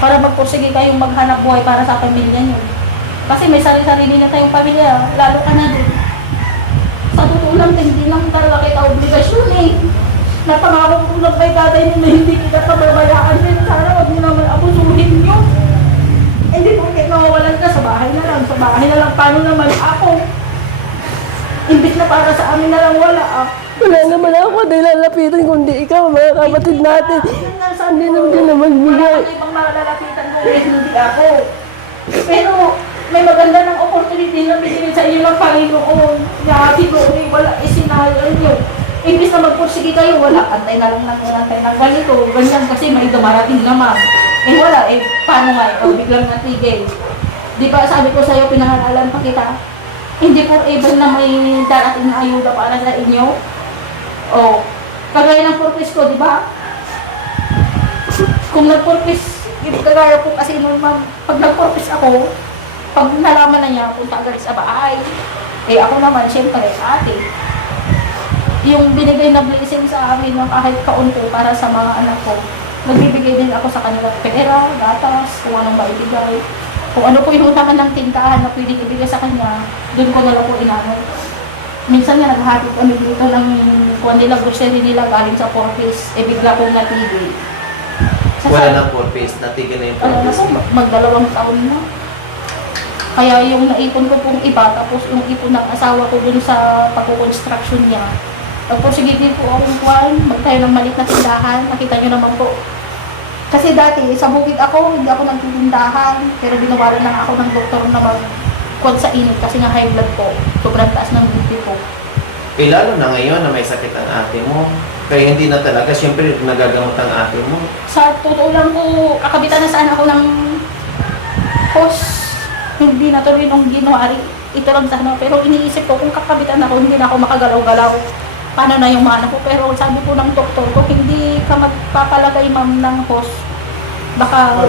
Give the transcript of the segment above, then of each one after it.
para magpursige kayong maghanap buhay para sa pamilya nyo. Kasi may sarili-sarili na tayong pamilya, lalo ka na din. Sa totoo lang, hindi lang talaga kita obligasyon eh. Napangako ko lang kay tatay nyo na hindi kita pababayaan din. Sana huwag nyo naman abusuhin nyo. Hindi po kahit mawawalan ka, sa bahay na lang. Sa bahay na lang, paano naman ako? Imbis na para sa amin na lang wala ah. Wala naman ako, dahil lalapitan kundi ikaw, mga kapatid natin. Hindi naman din naman Wala bigay. ka ibang malalapitan ko eh, hindi ako. Pero may maganda ng opportunity na binigay sa inyo ng Panginoon. Grabe ko, wala isinayang nyo. Imbis na magpursige kayo, wala. Antay na lang antay na ganito. Ganyan kasi may dumarating naman. Eh wala, eh paano nga eh? O biglang natigil. Di ba sabi ko sa'yo, pinangalalan pa kita? Hindi for even na may darating na ayuda para sa inyo. O, kagaya ng purpose ko, di ba? Kung nag-purpose, kagaya po kasi nun ma'am, pag nag-purpose ako, pag nalaman na niya, punta agad sa bahay. Eh ako naman, syempre, ate. Yung binigay na blessing sa amin ng kahit kaunti para sa mga anak ko, nagbibigay din ako sa kanila pera, gatas, kung anong maibigay. Kung ano po yung naman ng tindahan na pwedeng ibigay sa kanya, doon ko na lang po inano. Minsan nga naghahatid kami dito ng kuwan nila, grocery nila galing sa Portis, eh bigla kong natigil. Wala ng purpose, natigil na yung Ano na purpose. po, magdalawang taon na. Kaya yung naipon ko pong iba, tapos yung ipon ng asawa ko dun sa pagkukonstruction niya. Tapos sige din po akong kuwan, magtayo ng maliit na tindahan, nakita nyo naman po. Kasi dati, sa bukid ako, hindi ako nagtitindahan, pero binawalan lang ako ng doktor na mag-kuwan sa init kasi nga high blood ko. Sobrang taas ng BP ko. Eh lalo na ngayon na may sakit ang ate mo. Kaya hindi na talaga, siyempre nagagamot ang ate mo. Sa totoo lang po, kakabitan na sana ako ng post. Hindi natuloy nung January. Ito lang sana. Pero iniisip ko, kung kakabitan ako, hindi na ako makagalaw-galaw. Paano na yung mga anak ko? Pero sabi po ng doktor ko, hindi ka magpapalagay ma'am ng post. Baka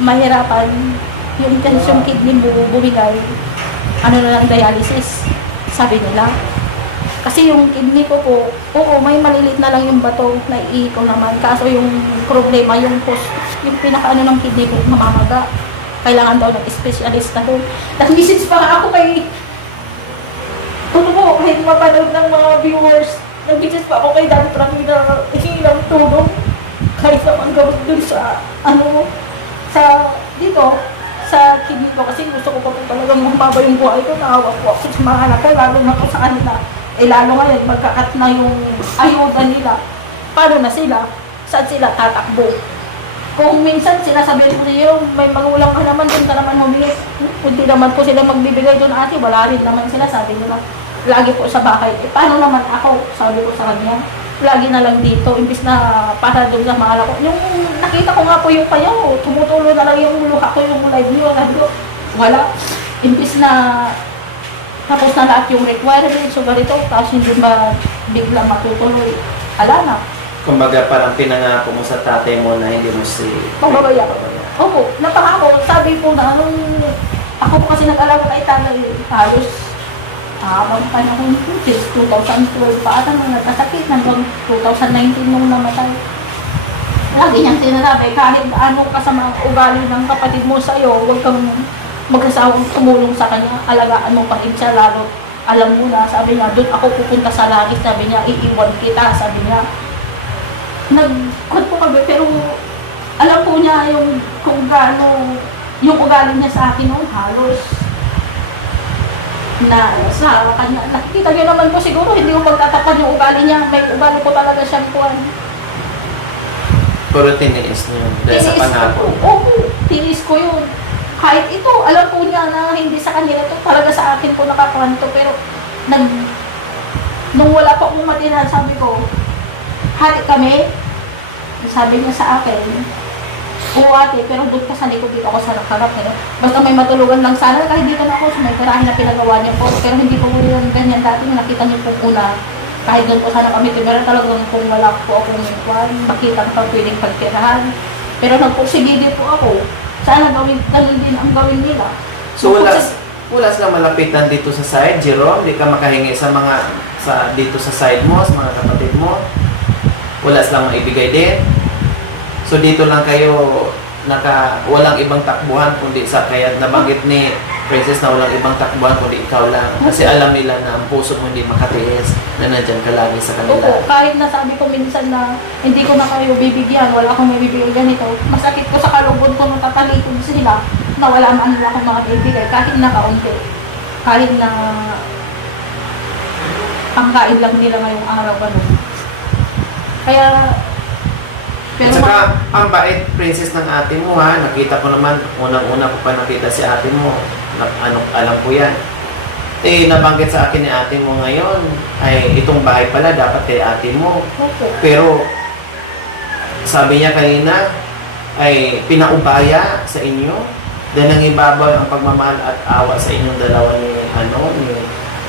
mahirapan. Yung calcium kidney mo bumigay. Ano na lang dialysis. Sabi nila. Kasi yung kidney ko po, oo, may malilit na lang yung bato na iiko naman. Kaso yung problema, yung post, yung pinakaano ng kidney ko, mamamaga. Kailangan daw ng specialista doon. Nag-message pa ako kay, ano po, kahit mapanood ng mga viewers, nag-message pa ako kay Dan Frankie na hilang tulong. Kahit naman gamot doon sa, ano, sa, dito, sa kidney ko. Kasi gusto ko pa po talagang mababa yung buhay ko. Naawa po ako sa mga anak ko, lalo na po sa kanila. Eh lalo ngayon, magkakat na yung ayuda nila. Paano na sila? Saan sila tatakbo? Kung minsan sinasabihin ko niyo, may magulang ka naman, doon ka naman humingi. Hindi naman po sila magbibigay doon ate, wala rin naman sila, sabi nila. Lagi po sa bahay. Eh paano naman ako? Sabi ko sa kanya. Lagi na lang dito, imbis na para doon sa mga ko. Yung nakita ko nga po yung kayo, tumutulo na lang yung luha ko, yung live niyo. Sabi ko, wala. Imbis na tapos na lahat yung requirements, so ganito, tapos hindi ba bigla matutuloy. Ala na. Kumbaga parang pinangako mo sa tatay mo na hindi mo si... Pababaya. Opo, napangako. Sabi po na, nung ako po kasi nag-alaga kay tatay, halos habang panahon po, 2012 pa ata nung nagkasakit, hanggang 2019 nung namatay. Lagi niyang sinasabi, kahit ano kasama ang ugali ng kapatid mo sa'yo, huwag kang mag-asawang tumulong sa kanya, alagaan mo pa rin siya, lalo alam mo na, sabi niya, doon ako pupunta sa langit, sabi niya, iiwan kita, sabi niya. Nag-quote po kami, pero alam po niya yung kung gaano, yung ugali niya sa akin noon, halos na sa kanya. Nakikita niyo naman po siguro, hindi ko magtatapan yung ugali niya, may ugali po talaga siyang kuwan. Pero tiniis niyo dahil sa pangako. Oo, tinis ko yun. Kahit ito, alam po niya na hindi sa kanila to, talaga sa akin po nakakanto, pero nung wala pa akong matirahan, sabi ko, hati kami, sabi niya sa akin, oo ate, pero doon ka sa likod, dito ako sa harap. Basta may matulugan lang sana, kahit dito na ako, sa may tirahin na pinagawa niya po, pero hindi po yun ganyan dati, nakita niyo po una, kahit doon po sana kami timera, talagang kung wala po akong makita pa pwedeng pagtirahan. Pero nagpursige po ako, sana gawin, ganun din ang gawin nila. So wala silang malapitan dito sa side, Jerome? Hindi ka makahingi sa mga, dito sa side mo, sa mga kapatid mo? Wala silang maibigay din? So dito lang kayo walang ibang takbuhan kundi sa kaya nabanggit ni Princess na walang ibang takbuhan kundi ikaw lang. Kasi alam nila na ang puso mo hindi makatiis na nandyan ka lagi sa kanila. Opo, kahit na sabi ko minsan na hindi ko na kayo bibigyan, wala akong mabibigyan ganito, masakit ko sa kalubod ko nung tatalikod sila na wala man nila akong mga bibigay, kahit na kaunti. Kahit na pangkain lang nila ngayong araw ganun. Kaya, At saka, ang bait, Princess, ng ate mo ha. Nakita ko naman, unang-una ko pa nakita si ate mo. Alam ko yan. Nabanggit sa akin ni ate mo ngayon, ay itong bahay pala dapat kay ate mo. opo. Pero, sabi niya kanina, ay pinaubaya sa inyo. Dahil nangibabaw ang pagmamahal at awa sa inyong dalawa ni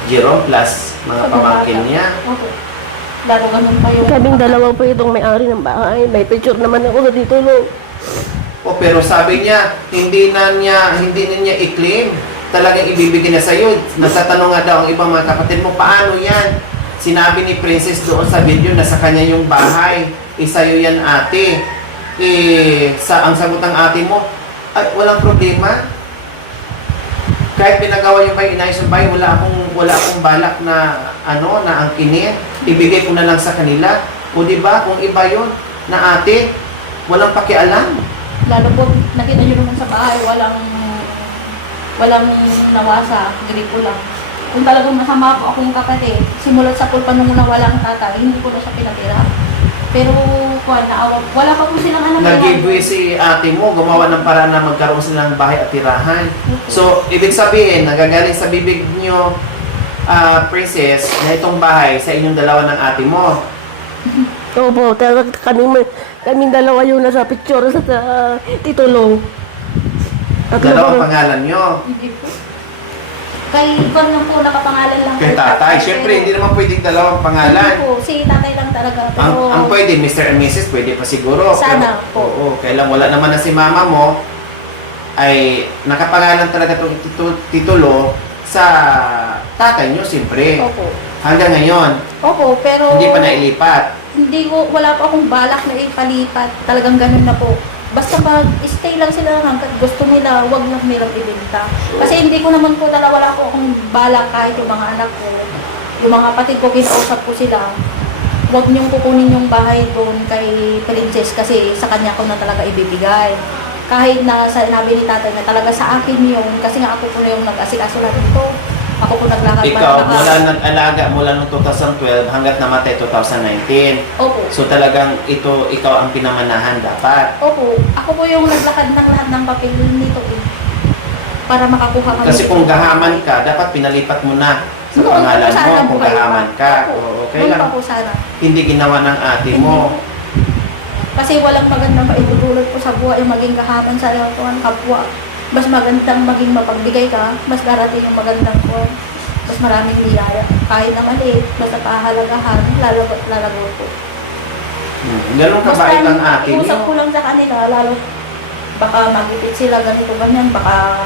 Jerome plus mga Sa pamangkin bata. niya. Opo. Lalo ganun pa yung... Kaming dalawa po itong may-ari ng bahay. May picture naman ako sa dito, no? Pero sabi niya, hindi na niya i-claim. Talagang ibibigay na sa'yo. Nagtatanong nga daw ang ibang mga kapatid mo, paano yan? Sinabi ni Princess doon sa video na sa kanya yung bahay. Sa'yo yan ate. Ang sagot ng ate mo, ay walang problema. Kahit pinagawa yung bahay, inayos yung bahay, wala akong balak na na angkinin. Ibigay ko na lang sa kanila. O di ba kung iba yun, na ate, walang pakialam. Lalo po, nakita nyo naman sa bahay, walang nawasa, gripo lang. Kung talagang masama po akong kapatid, simulat sa pulpa nung nawala ang tatay, hindi ko na siya pinatira. Pero, wala pa po silang anak. Nag-giveaway si ate mo, gumawa ng paraan na magkaroon sila ng bahay at tirahan. So, ibig sabihin, nagagaling sa bibig nyo, Princess, na itong bahay sa inyong dalawa ng ate mo. Opo, talagang kaming dalawa yung nasa picture sa titulo. Dalawang pangalan nyo. Hindi po. Kay Juan lang po, nakapangalan lang Kay po. tatay. Siyempre, hindi naman pwedeng dalawang pangalan. Hindi po, si tatay lang talaga. Pero, Ang pwede, Mr. and Mrs. pwede pa siguro. Sana Pero, po. Oo, kailang wala naman na si mama mo, ay nakapangalan talaga itong titulo sa tatay nyo, siyempre. opo. Hanggang ngayon, Opo, pero... hindi pa nailipat. Wala pa akong balak na ipalipat. Talagang ganun na po. Basta mag-stay lang sila hanggat gusto nila, wag lang nilang ibenta. Kasi hindi ko naman po wala po akong balak kahit yung mga anak ko. Yung mga kapatid ko, kinausap ko sila. Huwag niyong kukunin yung bahay doon kay Princess kasi sa kanya ko na talaga ibibigay. Kahit na sinabi ni tatay na talaga sa akin yun, kasi nga ako po na yung nag-asikaso lahat ito. Ako po naglakad Ikaw, mula nag-alaga, mula noong 2012 hanggat namatay 2019. Opo. So talagang ikaw ang pinamanahan dapat. Opo. Ako po yung naglakad ng lahat ng papel nito eh. Para makakuha kami. Kasi kung gahaman ka, dapat pinalipat mo na sa Noon pangalan pa po sana mo kung buhay gahaman pa. ka. Opo. Oo, okay Noon lang. pa po sana. Hindi ginawa ng ate mo. Kasi walang magandang maitutulot ko sa buhay yung maging kahaman sa iyong tuwan kapwa. Mas magandang maging mapagbigay ka, mas darating yung magandang tuwan. Mas maraming niyaya. Kahit na maliit, basta pahalagahan, lalago po. Ganun kabait ang ate Usap niyo. ko lang sa kanila, lalo baka magipit sila ganito ganyan, baka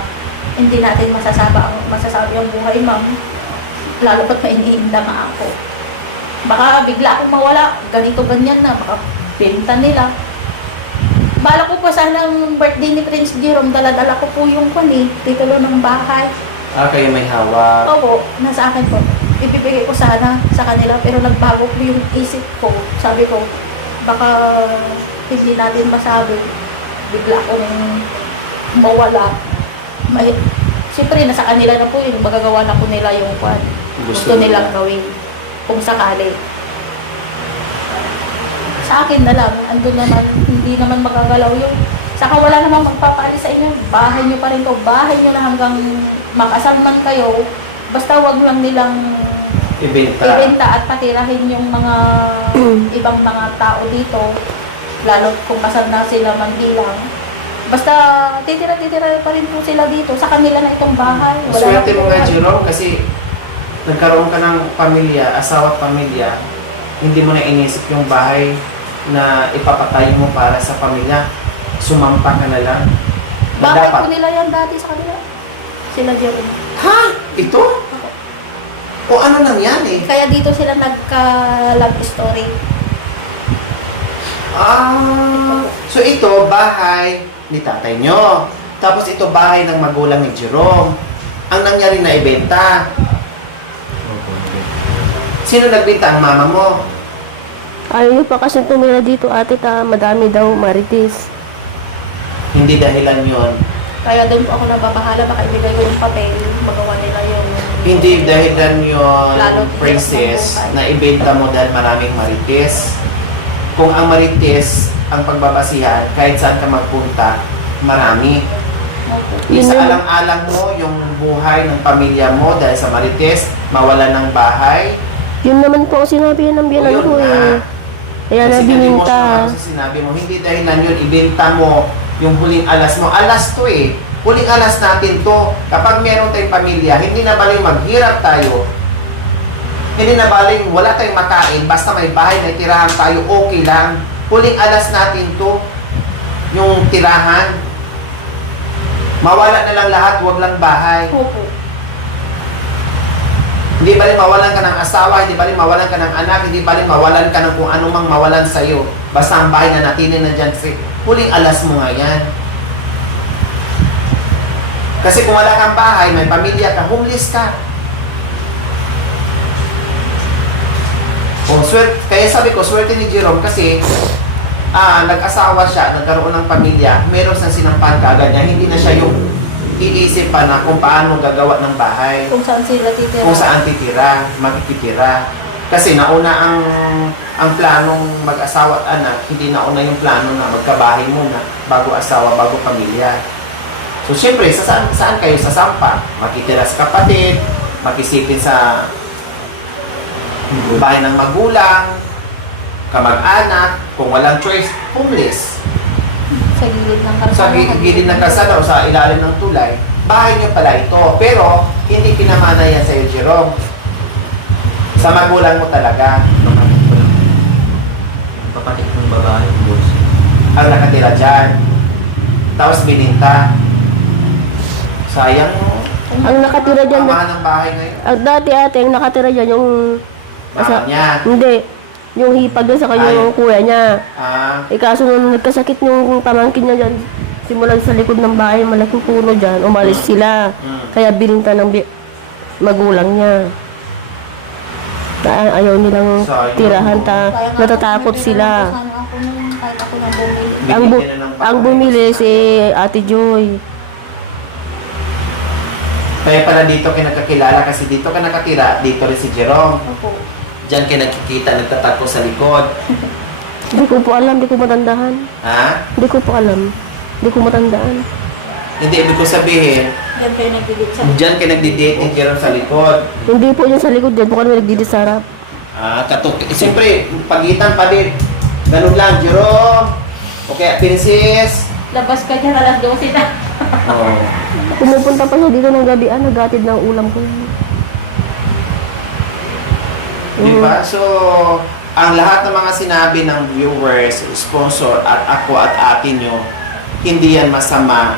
hindi natin masasabi ang buhay, ma'am. Lalo pat mainiinda nga ako. Baka bigla akong mawala, ganito ganyan na, baka benta nila. Bala ko pa sanang birthday ni Prince Jerome, dala-dala ko po yung titulo ng bahay. Kayo may hawak. Opo, nasa akin po. Ibibigay ko sana sa kanila, pero nagbago po yung isip ko. Sabi ko, baka hindi natin masabi. Bigla ko nang mawala. Siyempre, nasa kanila na po yun. Magagawa na po nila yung gusto nilang gawin. Kung sakali. Sa akin na lang, andun naman, hindi naman magagalaw yung saka wala namang magpapaalis sa inyo. Bahay nyo pa rin to. Bahay nyo na hanggang makasal man kayo. Basta wag lang nilang ibenta at patirahin yung mga ibang mga tao dito. Lalo kung kasal na sila manghilang. Basta titira pa rin po sila dito. Sa kanila na itong bahay. Swerte mo nga, Jerome, kasi nagkaroon ka ng pamilya, asawa at pamilya. Hindi mo na inisip yung bahay na ipapatay mo para sa pamilya. Sumampa ka na lang. Na Bakit dapat. po nila yan dati sa kanila? Sila Jerome. Ha? Ito? O ano nangyari? Kaya dito sila nagka-love story. So ito, bahay ni tatay nyo. Tapos ito, bahay ng magulang ni Jerome. Ang nangyari na ibenta. Sino nagbenta? Ang mama mo? Ayaw niyo pa kasi tumira dito, ate, madami daw marites. Hindi dahilan yon. Kaya doon po ako nababahala, baka ibigay ko yung papel, magawa nila yung... Hindi dahilan yon, Lalo, princess, buhay. na ibenta mo dahil maraming marites. Kung ang marites, ang pagbabasihan, kahit saan ka magpunta, marami. Opo. Isa Yun yun. alang-alang mo yung buhay ng pamilya mo dahil sa marites, mawalan ng bahay. Yun naman po ang sinabi ng biyanan O, yun ko na. eh. Kaya Kasi nabininta. ano sa sinabi mo, hindi dahilan yun, ibenta mo yung huling alas mo. Alas to eh. Huling alas natin to. Kapag meron tayong pamilya, hindi na baling maghirap tayo. Hindi na baling wala tayong makain, basta may bahay na tirahan tayo, okay lang. Huling alas natin to. Yung tirahan. Mawala na lang lahat, wag lang bahay. Opo. Hindi baling mawalan ka ng asawa, hindi baling mawalan ka ng anak, hindi baling mawalan ka ng kung anumang mawalan sa'yo. Basta ang bahay na natinin na dyan, huling alas mo nga yan. Kasi kung wala kang bahay, may pamilya ka, homeless ka. Kaya sabi ko, swerte ni Jerome kasi nag-asawa siya, nagkaroon ng pamilya, meron siyang sinampahan kaagad niya, hindi na siya yung iisip pa na kung paano gagawa ng bahay. Kung saan sila titira. Kung saan titira, makikitira. Kasi nauna ang planong mag-asawa at anak, hindi nauna yung plano na magkabahay muna, bago asawa, bago pamilya. So, siyempre, saan kayo sasampa? Makitira sa kapatid, makisipin sa bahay ng magulang, kamag-anak, kung walang choice, homeless. Sa gilid ng Sa kalsada. gilid ng kalsada o sa ilalim ng tulay, bahay niyo pala ito. Pero, hindi pinamana yan sa'yo, Jerome. Sa magulang mo talaga Kapatid ng babae, boss. ang nakatira dyan. Tapos bininta. Sayang mo. Ang nakatira dyan, Pamahan ng bahay ngayon. dati ate, ang nakatira dyan yung... Bakit niya? Hindi. Yung hipag doon sa kanyang Ay. kuya niya. Kaso Nung nagkasakit yung pamangkin niya dyan, simulan sa likod ng bahay, malaking puno dyan, umalis sila. Kaya bininta ng magulang niya. Ayaw nilang Sayang. tirahan, Kaya nga natatakot bumili sila. na lang ako nun, kahit ako nang bumili. Bigyan ka na ng Ang bumili si Ate Joy. Kaya pala dito ka nagkakilala kasi dito ka nakatira, dito rin si Jerome. Opo. Diyan ka nakikita, nagtatakbo sa likod. Hindi ko po alam, hindi ko matandahan. Ha? Hindi ko po alam. Hindi ko matandaan. Hindi, ibig ko sabihin, Yan kayo nagdidit sa... diyan ka nagdi-date ni Jerome sa likod. Hindi po yun sa likod dyan, po kami nagdidisarap. Siyempre, pagitan pa din. Ganun lang, Jerome. Okay, princess. Labas ka dyan, alas 12 na. Oh. Pumupunta pa siya dito ng gabi, naghatid ng ulam ko. Di ba? So, ang lahat ng mga sinabi ng viewers, sponsor, at ako at atin nyo, hindi yan masama.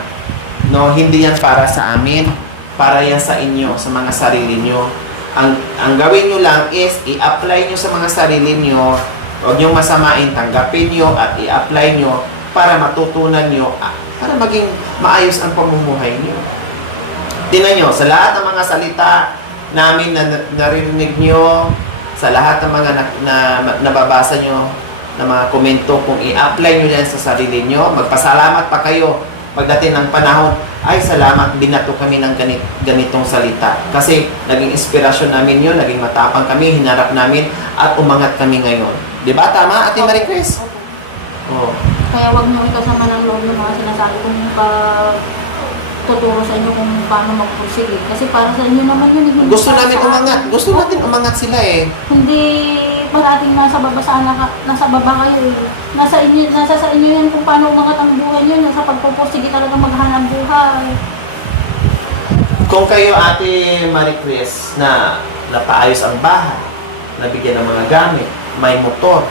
No, hindi yan para sa amin. Para yan sa inyo, sa mga sarili nyo. Ang gawin nyo lang is, i-apply nyo sa mga sarili nyo. Huwag nyo masamain, tanggapin nyo at i-apply nyo para matutunan nyo, para maging maayos ang pamumuhay nyo. Tingnan nyo, sa lahat ng mga salita namin na narinig nyo, sa lahat ng mga nababasa nyo na mga komento, kung i-apply nyo yan sa sarili nyo, magpasalamat pa kayo pagdating ng panahon, ay salamat, binato kami ng ganitong salita. Kasi naging inspirasyon namin yun, naging matapang kami, hinarap namin, at umangat kami ngayon. Di ba? Tama, Ate Marie Chris? Oh. Kaya wag nyo ikasama ng loob ng mga sinasabi kong tuturo sa inyo kung paano magpursige. Kasi para sa inyo naman yun. Hindi Gusto para namin sa umangat. akin. Gusto natin umangat sila eh. Hindi parating nasa baba sana nasa baba kayo eh. Nasa sa inyo yan kung paano umangat ang buhay nyo. Nasa pagpupursige talaga maghanap buhay. Kung kayo, Ate Marie Chris, na napaayos ang bahay, nabigyan ng mga gamit, may motor,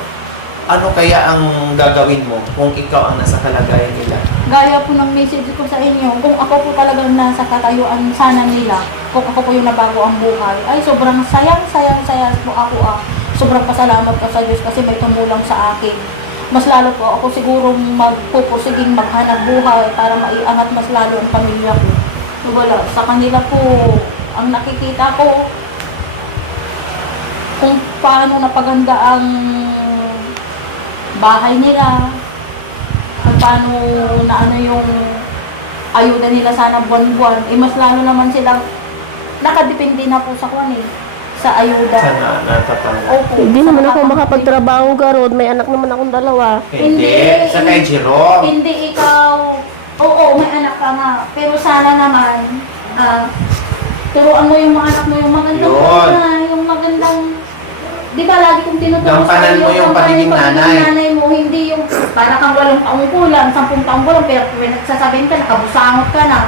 ano kaya ang gagawin mo kung ikaw ang nasa kalagayan nila? Gaya po ng message ko sa inyo, kung ako po talagang nasa katayuan sana nila, kung ako po yung nabago ang buhay, ay sobrang sayang po ako. Sobrang pasalamat ko sa Diyos kasi may tumulong sa akin. mas lalo po ako siguro magpupursiging maghanap buhay para maiangat mas lalo ang pamilya ko. Wala. Sa kanila po, ang nakikita ko, kung paano napaganda ang bahay nila, kung paano na ano yung ayuda nila sana buwan-buwan, mas lalo naman silang nakadepende na po sa kwan sa ayuda. Sana natatanda. Opo. Hindi naman ako makapagtrabaho, Garod. May anak naman akong dalawa. Hindi. Sa kay Jerome. Hindi ikaw, oo, may anak ka nga, pero sana naman, turuan mo yung mga anak mo yung magandang Yun. buhay, yung magandang, di ba lagi kong tinuturo Gampanan mo yung pagiging nanay. mo, hindi yung para kang 8 taong kulang, 10 taong kulang, pero kung nagsasabihin ka, nakabusangot ka na,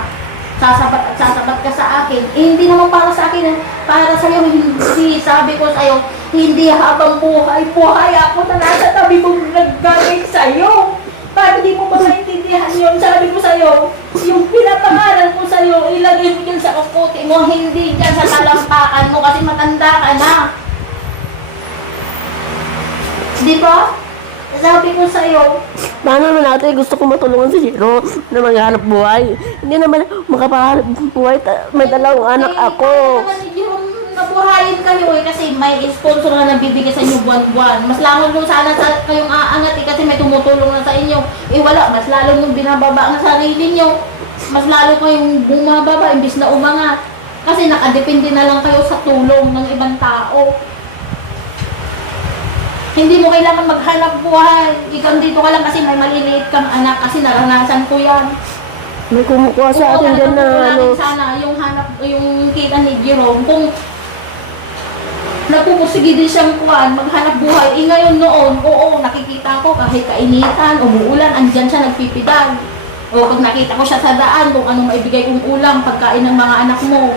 sasabat at sasabat ka sa akin, hindi naman para sa akin, para sa'yo, hindi, sabi ko sa'yo, hindi habang buhay ako na nasa tabi mong naggamit sa'yo. Paano di mo ba maintindihan yun? Sabi ko sa'yo, yung pinapangalan ko sa'yo, ilagay mo dyan sa kukuti mo, hindi dyan sa talampakan mo kasi matanda ka na. Di ba? Sabi ko sa'yo, Paano naman natin gusto ko matulungan si Jero na maghanap buhay. Hindi naman makapahanap buhay. May dalawang anak ako. Kaya naman yung nabuhayin kayo kasi may sponsor na nabibigay sa inyo buwan-buwan. Mas lalo nung sana kayong aangat kasi may tumutulong na sa inyo. Wala, mas lalo nung binababa ang sarili nyo. Mas lalo kayong bumababa imbis na umangat. Kasi nakadepende na lang kayo sa tulong ng ibang tao. Hindi mo kailangan maghanap buhay. Ikaw dito ka lang kasi may maliliit kang anak kasi naranasan ko yan. May kumukuha sa akin dyan na ano. Sana yung yung kita ni Jerome, kung nagpupursige din siyang kuwan, maghanap buhay. Ngayon noon, oo, nakikita ko kahit kainitan, umuulan, andyan siya nagpipidal. O pag nakita ko siya sa daan, kung anong maibigay kong ulam, pagkain ng mga anak mo.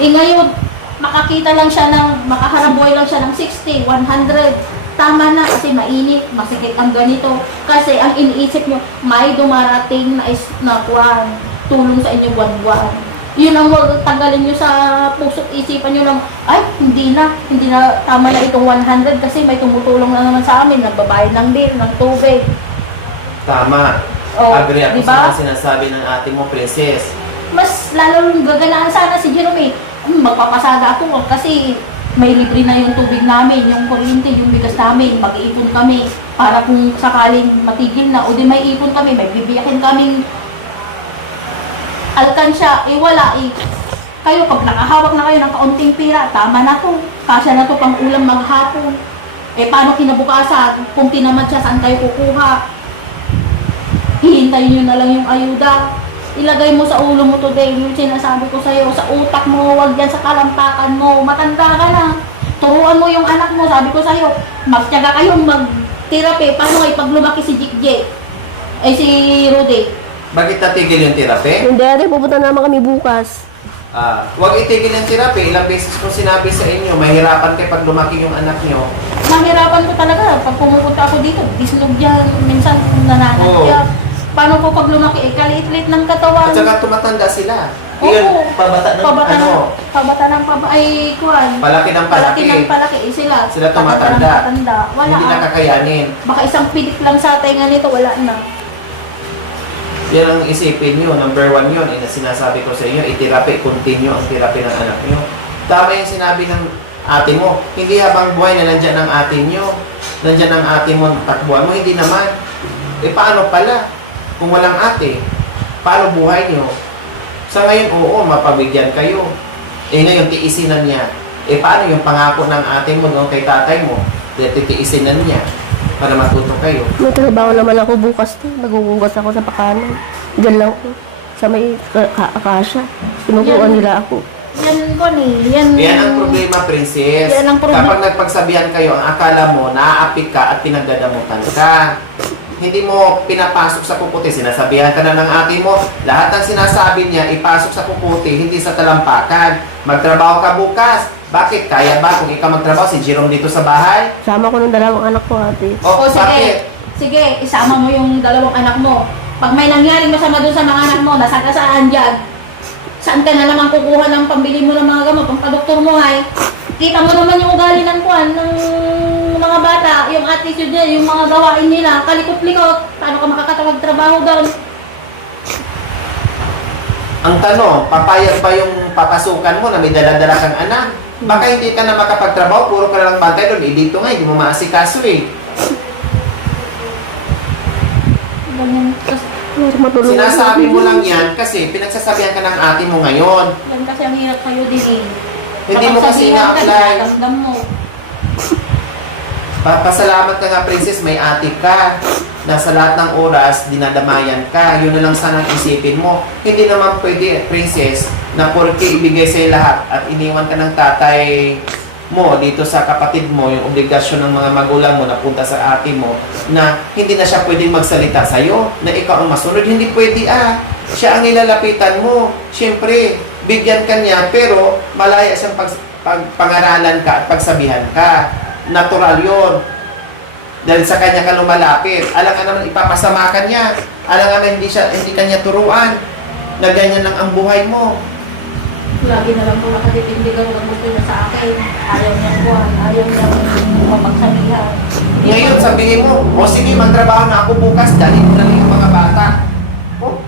Ngayon, makakita lang siya ng, makaharap buhay lang siya ng 60, 100. Tama na kasi mainit, masikip ang ganito. Kasi ang iniisip nyo, may dumarating na kuwan, tulong sa inyo buwan-buwan. Yun ang huwag tanggalin nyo sa puso't isipan nyo lang, ay, hindi na, tama na itong 100 kasi may tumutulong na naman sa amin, nagbabayad ng bill, ng tubig. Tama. Oh, Agree ako diba? sa mga sinasabi ng ate mo, Princess. Mas lalo gaganaan sana si Jerome. Magpapasada ako kasi may libre na yung tubig namin, yung kuryente, yung bigas namin, mag-iipon kami para kung sakaling matigil na o di may ipon kami, may bibiyakin kaming alkansya, wala kayo pag nakahawak na kayo ng kaunting pira, tama na to, kasya na to pang ulam maghapon. Paano kinabukasan? Kung tinamad siya, saan kayo kukuha? Hihintayin nyo na lang yung ayuda. Ilagay mo sa ulo mo today, yung sinasabi ko sa'yo, sa utak mo, wag yan sa kalampakan mo, matanda ka na. Turuan mo yung anak mo, sabi ko sa'yo, magtiyaga kayong mag-therapy, paano kayo pag lumaki si Jikje? Si Rudy. Bakit natigil yung therapy? Hindi, ate, pupunta naman kami bukas. Huwag itigil yung therapy. Ilang beses ko sinabi sa inyo, mahirapan kayo pag lumaki yung anak nyo. Mahirapan ko talaga, pag pumupunta ako dito, dislog yan, minsan nananadya. Paano po pag lumaki, kaliit-liit ng katawan. At saka tumatanda sila. Oo. Yun, pabata ng Pabata ng kuwan. palaki ng palaki. Palaki ng palaki, sila. Sila Patanda ng tumatanda. patanda. Wala. Hindi nakakayanin. Baka isang pidik lang sa tenga nito, wala na. Yan ang isipin nyo. Number 1 yun. Sinasabi ko sa inyo, itirapi, continue ang therapy ng anak nyo. Tama yung sinabi ng ate mo. Hindi habang buhay na nandyan ang ate nyo. Nandyan ang ate mo, takbuhan mo. Hindi naman. Paano pala? Kung walang ate, paano buhay nyo? Sa ngayon, oo, mapabigyan kayo. Ngayon, tiisinan niya. Paano yung pangako ng ate mo noong kay tatay mo? Titiisinan niya para matuto kayo. May trabaho naman ako bukas to. Nagugugas ako sa pakanan. Diyan lang ako. Sa may akasya. Kinukuha nila ako. Yan ko ni. Yan ang problema, Princess. Yan ang problema. Kapag nagpagsabihan kayo, ang akala mo, naaapik ka at pinagdadamutan ka. Hindi mo pinapasok sa kukuti. Sinasabihan ka na ng ate mo, lahat ng sinasabi niya, ipasok sa kukuti, hindi sa talampakan. Magtrabaho ka bukas. Bakit? Kaya ba kung ikaw magtrabaho, si Jerome dito sa bahay? Sama ko ng dalawang anak ko, ate. O Bakit? sige, sige, isama mo yung dalawang anak mo. Pag may nangyaring masama doon sa mga anak mo, nasa kasaan dyan, saan ka na naman kukuha ng pambili mo ng mga gamot, pang padoktor mo ay, Kita mo naman yung ugali ng kuwan, ng mga bata, yung attitude niya, yung mga gawain nila, kalikot-likot. Paano ka makakatawag trabaho doon? Ang tanong, papayag ba yung papasukan mo na may dala-dala kang anak? Baka hindi ka na makapagtrabaho, puro ka lang bantay doon. Dito nga, hindi mo maasikaso eh. Ganyan. Kasi, Matulungan. Sinasabi mo lang yan kasi pinagsasabihan ka ng ate mo ngayon. yan kasi ang hirap kayo din eh. Hindi mo kasi Kapag sabihan ka, na-apply. nararamdam mo. Pasalamat ka nga, princess, may ate ka. Na sa lahat ng oras, dinadamayan ka. Yun na lang sana ang isipin mo. Hindi naman pwede, princess, na porke ibigay sa'yo lahat at iniwan ka ng tatay mo dito sa kapatid mo, yung obligasyon ng mga magulang mo na punta sa ate mo, na hindi na siya pwedeng magsalita sa'yo, na ikaw ang masunod. Hindi pwede siya ang nilalapitan mo. Siyempre, bigyan ka niya, pero malaya siyang pangaralan ka at pagsabihan ka. Natural yon. Dahil sa kanya ka lumalapit. Alam ka naman ipapasama ka niya. Alam ka naman hindi kanya turuan. Na ganyan lang ang buhay mo. Lagi na lang po nakadipindi ka kung gusto niya sa akin. Ayaw niya kuwan, ayaw niya mapagsabihan. Ngayon sabihin mo, o sige magtrabaho na ako bukas, dahil na lang yung mga bata. Oh.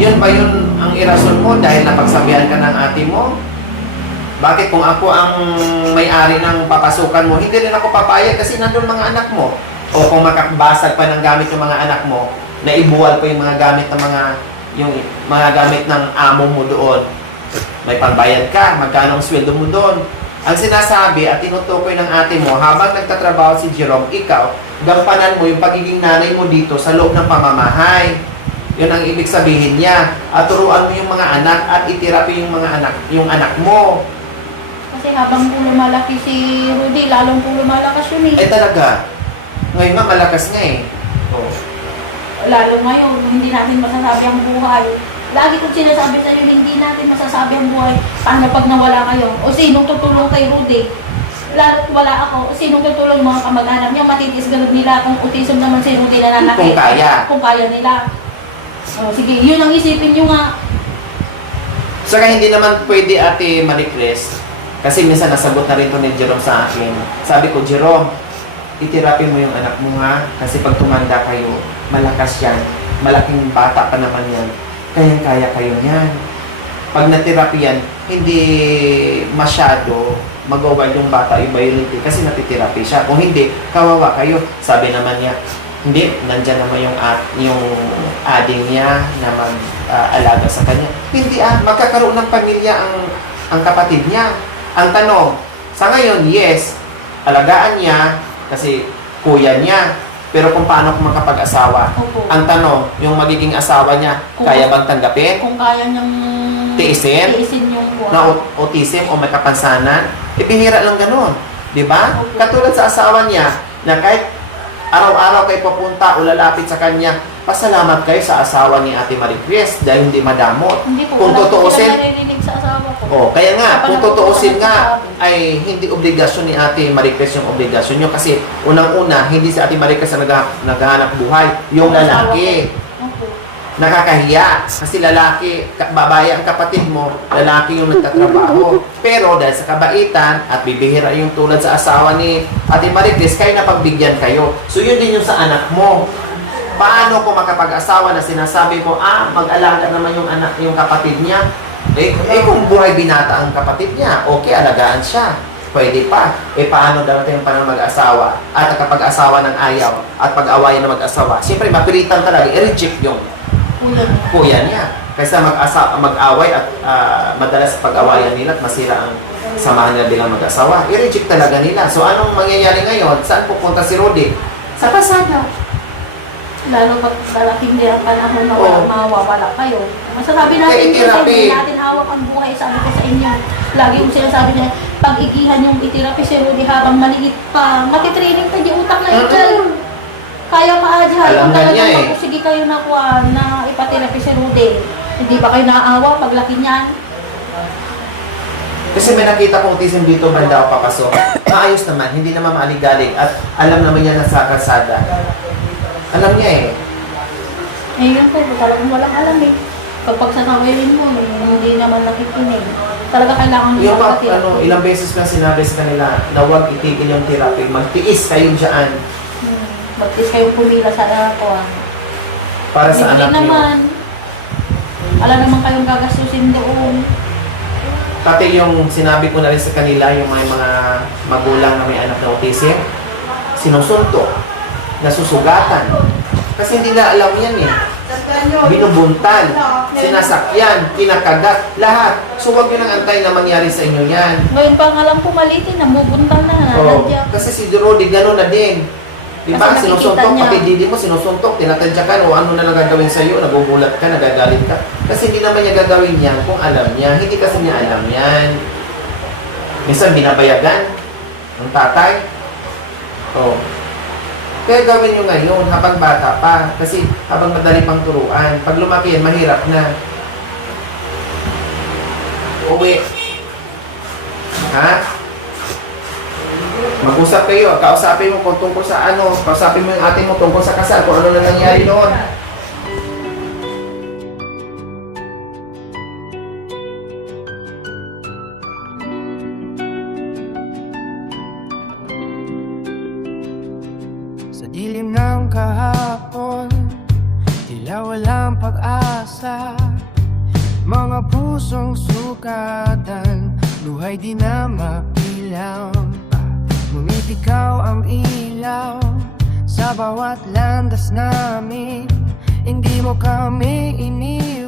Yun ba yun ang irason mo dahil napagsabihan ka ng ate mo? Bakit kung ako ang may-ari ng papasukan mo, hindi rin ako papayag kasi nandun mga anak mo. O kung makabasag pa ng gamit yung mga anak mo, na ibuwal pa yung mga gamit ng yung mga gamit ng amo mo doon. May pambayad ka, magkano ang sweldo mo doon. Ang sinasabi at tinutukoy ng ate mo, habang nagtatrabaho si Jerome, ikaw, gampanan mo yung pagiging nanay mo dito sa loob ng pamamahay. Yun ang ibig sabihin niya. At turuan mo yung mga anak at itirapi yung anak mo. Kasi habang po lumalaki si Rudy, lalong po lumalakas yun eh. Eh talaga, ngayon nga malakas nga eh. Oh. Lalo ngayon, hindi natin masasabi ang buhay. Lagi kong sinasabi sa'yo, hindi natin masasabi ang buhay. Paano pag nawala kayo? O sinong tutulong kay Rudy? Lalo't wala ako, sinong tutulong yung mga kamag-anak niya? Matitiis ganun nila kung autism naman si Rudy na nanakit. Kung kaya. Kung kaya nila. O, sige, yun ang isipin nyo nga. Saka hindi naman pwede ate Maricres, kasi minsan nasagot na rin to ni Jerome sa akin. Sabi ko, Jerome, itirapi mo yung anak mo ha, kasi pag tumanda kayo, malakas yan. Malaking bata pa naman yan. Kaya kayo niyan. Pag natirapi yan, hindi masyado mag-wild yung bata, i-violate kasi natitirapi siya. Kung hindi, kawawa kayo. Sabi naman niya, hindi, nandyan naman yung ading niya na mag-alaga sa kanya. Hindi magkakaroon ng pamilya ang kapatid niya. Ang tanong, sa ngayon, yes, alagaan niya kasi kuya niya. Pero kung paano kung makapag-asawa, Opo. ang tanong, yung magiging asawa niya, Kung- kaya bang tanggapin? Kung kaya niyang Tiisin? tiisin yung buhay. Na autism o may kapansanan? Ipihira lang ganun. Di ba? Opo. Katulad sa asawa niya, na kahit araw-araw kayo papunta o lalapit sa kanya, pasalamat kayo sa asawa ni Ate Maricres dahil hindi madamot. Hindi po, Kung wala po tutuusin, sila naririnig sa asawa ko. oh, kaya nga, kung Kapag tutuusin nakukuha nga, ng sasabi. ay hindi obligasyon ni Ate Maricres yung obligasyon nyo. Kasi unang-una, hindi si Ate Maricres ang naghahanap buhay, yung lalaki. Opo. Nakakahiya. Kasi lalaki, babae ang kapatid mo, lalaki yung nagtatrabaho. Pero dahil sa kabaitan at bibihira yung tulad sa asawa ni Ate Maricres, kayo na pagbigyan kayo. So yun din yung sa anak mo. Paano kung makapag-asawa na sinasabi mo, mag-alaga naman yung anak, yung kapatid niya? Kung buhay binata ang kapatid niya, okay, alagaan siya. Pwede pa. Paano darating pa ng mag-asawa? At kapag asawa ng ayaw at pag-awayan ng mag-asawa, siyempre mapilitan talaga, i-reject yung Kuya niya. kuya niya. Kaysa mag-away at madalas pag-awayan nila at masira ang samahan nila bilang mag-asawa. I-reject talaga nila. So anong mangyayari ngayon? Saan pupunta si Rudy? Sa pasada. Lalo pag darating din ang panahon na Oo. mawawala kayo. Masasabi Kaya natin itirapi. hindi natin hawak ang buhay, sabi ko sa inyo. Lagi yung sinasabi niya, pag-igihan yung itirapi si Rudy habang maliit pa, matitraining pa yung utak na ito. Kaya maadyahay Alam kung na talagang niya eh. magpusigi kayo na ipatirapi si Rudy. Hindi ba kayo naaawa paglaki niyan? Kasi may nakita kong autism dito, banda o papasok. Maayos naman, hindi naman maaligalig at alam naman niya na sa kalsada. Alam niya eh. Eh yun po, talagang walang alam eh. Kapag sa tawilin mo, hindi naman nakikinig. talaga kailangan Yung pa, magpa-therapy. ilang beses na sinabi sa kanila na huwag itigil yung therapy, magtiis kayo dyan Bagtis kayong pumila sa ako. para sa Hindi anak niyo. naman. Wala naman kayong gagastusin doon. Pati yung sinabi ko na rin sa kanila, yung mga magulang na may anak na autism, sinusuntok, nasusugatan. Kasi hindi na alam yan eh. Binubuntal, sinasakyan, kinakagat, lahat. So huwag nyo nang antay na mangyari sa inyo yan. Ngayon pa nga lang pumalitin, namubuntal na. Oh, Nandiyan. kasi si Rodi gano'n na din. Di ba? Kasi nakikita Sinusuntok, niya. pati didi mo sinusuntok, tinatadyakan o ano na lang gagawin sa'yo, nagugulat ka, nagagalit ka. Kasi hindi naman niya gagawin yan kung alam niya. Hindi kasi niya alam yan. Minsan binabayagan ng tatay. Oh. Kaya gawin nyo ngayon habang bata pa. Kasi habang madali pang turuan. Pag lumaki yan, mahirap na. Uwi. Ha? Mag-usap kayo, kausapin mo kung tungkol sa ano, kausapin mo yung ate mo tungkol sa kasal, kung ano na nangyari noon. Sa dilim ng kahapon, tila walang pag-asa. Mga pusong sukatan, luhay di na mapilang. Mumitigaw ang ilaw sa bawat landas namin. Hindi mo kami iniwan.